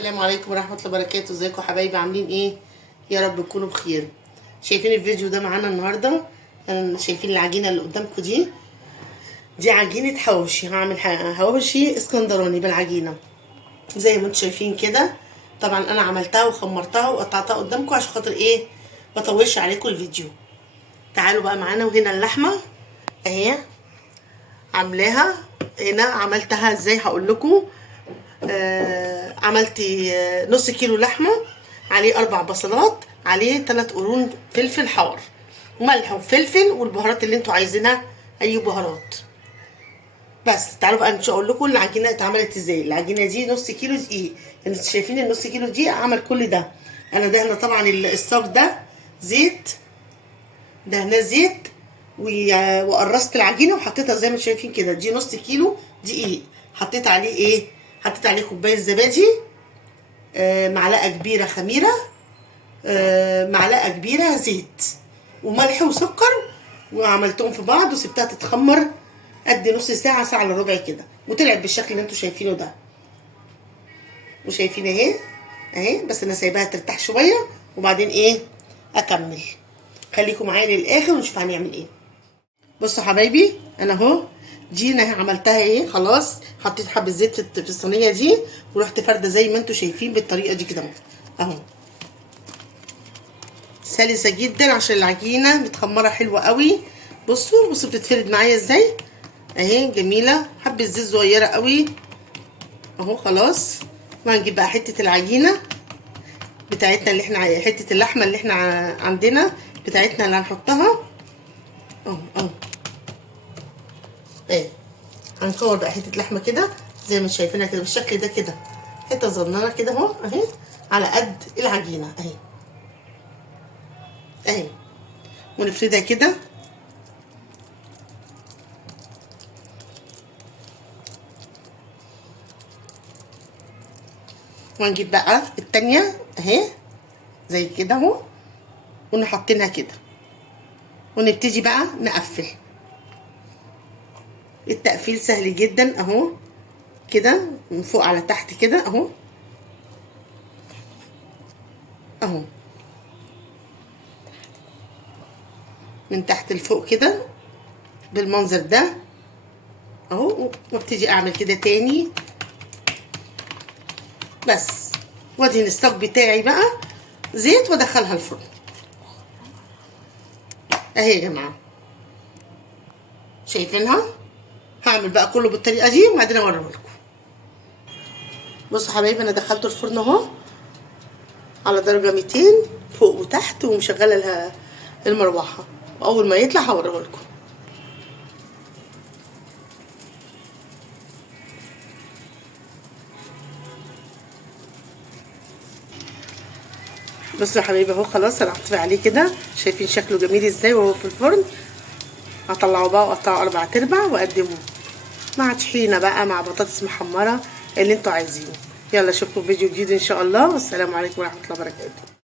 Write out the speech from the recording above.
السلام عليكم ورحمة الله وبركاته. ازيكم حبايبي، عاملين ايه؟ يا رب تكونوا بخير. شايفين الفيديو ده معانا النهارده؟ شايفين العجينة اللي قدامكم دي عجينة حواوشي. هعمل حواوشي اسكندراني بالعجينة زي ما انتم شايفين كده. طبعا انا عملتها وخمرتها وقطعتها قدامكم عشان خاطر ايه؟ ما اطولش عليكم الفيديو. تعالوا بقى معانا. وهنا اللحمة اهي عاملاها. هنا عملتها ازاي هقول لكم. عملت نص كيلو لحمه، عليه 4 بصلات، عليه 3 قرون فلفل حار وملح وفلفل والبهارات اللي انتوا عايزينها، اي بهارات. بس تعالوا بقى ان شاء الله اقول لكم العجينه اتعملت ازاي. العجينه دي نص كيلو دقيق. انتوا شايفين النص كيلو دي عمل كل ده. انا دهنه طبعا الصاج ده زيت، دهناه زيت وقرصت العجينه وحطيتها زي ما انتوا شايفين كده. دي نص كيلو دقيق. حطيت عليه ايه؟ حطيت عليه كوبايه زبادي، معلقه كبيره خميره، معلقه كبيره زيت وملح وسكر، وعملتهم في بعض وسبتها تتخمر قد نص ساعه، ساعه الا ربع كده، وطلعت بالشكل اللي انتوا شايفينه ده. وشايفين اهي بس انا سايباها ترتاح شويه وبعدين ايه اكمل. خليكم معايا للاخر ونشوف هنعمل ايه. بصوا حبايبي، انا اهو دي انا عملتها ايه خلاص. حطيت حبه زيت في الصينيه دي ورحت فرده زي ما انتم شايفين بالطريقه دي كده اهو. سلسه جدا عشان العجينه متخمره حلوه قوي. بصوا بتتفرد معايا ازاي اهي، جميله. حبه زيت صغيره قوي اهو خلاص. وهنجيب بقى حته العجينه بتاعتنا اللي احنا حته اللحمه اللي احنا عندنا بتاعتنا اللي هنحطها اهو اهي. هنكور بقى حته لحمه كده زي ما شايفينها كده بالشكل ده كده، حته صغننه كده اهو اهي على قد العجينه اهي ونفردها كده. وهنجيب بقى التانية اهي زي كده اهو ونحطينها كده ونبتدي بقى نقفل. التقفيل سهل جدا اهو كده، من فوق على تحت كده اهو اهو، من تحت لفوق كده بالمنظر ده اهو. وابتدي اعمل كده تاني بس. وادهن الصاج بتاعي بقى زيت وادخلها الفرن اهي يا جماعه. شايفينها؟ هعمل بقى كله بالطريقه دي وبعدين اوريه لكم. بصوا حبايبي، انا دخلته الفرن اهو على درجه 200 فوق وتحت ومشغله المروحه، واول ما يطلع هوريه لكم. بصوا يا حبايبي اهو خلاص انا هطفي عليه كده. شايفين شكله جميل ازاي وهو في الفرن. هطلعه بقى واقطعه 4/4 واقدمه مع طحينه بقى، مع بطاطس محمره، اللي انتوا عايزينه. يلا اشوفكم في فيديو جديد ان شاء الله، والسلام عليكم ورحمه الله وبركاته.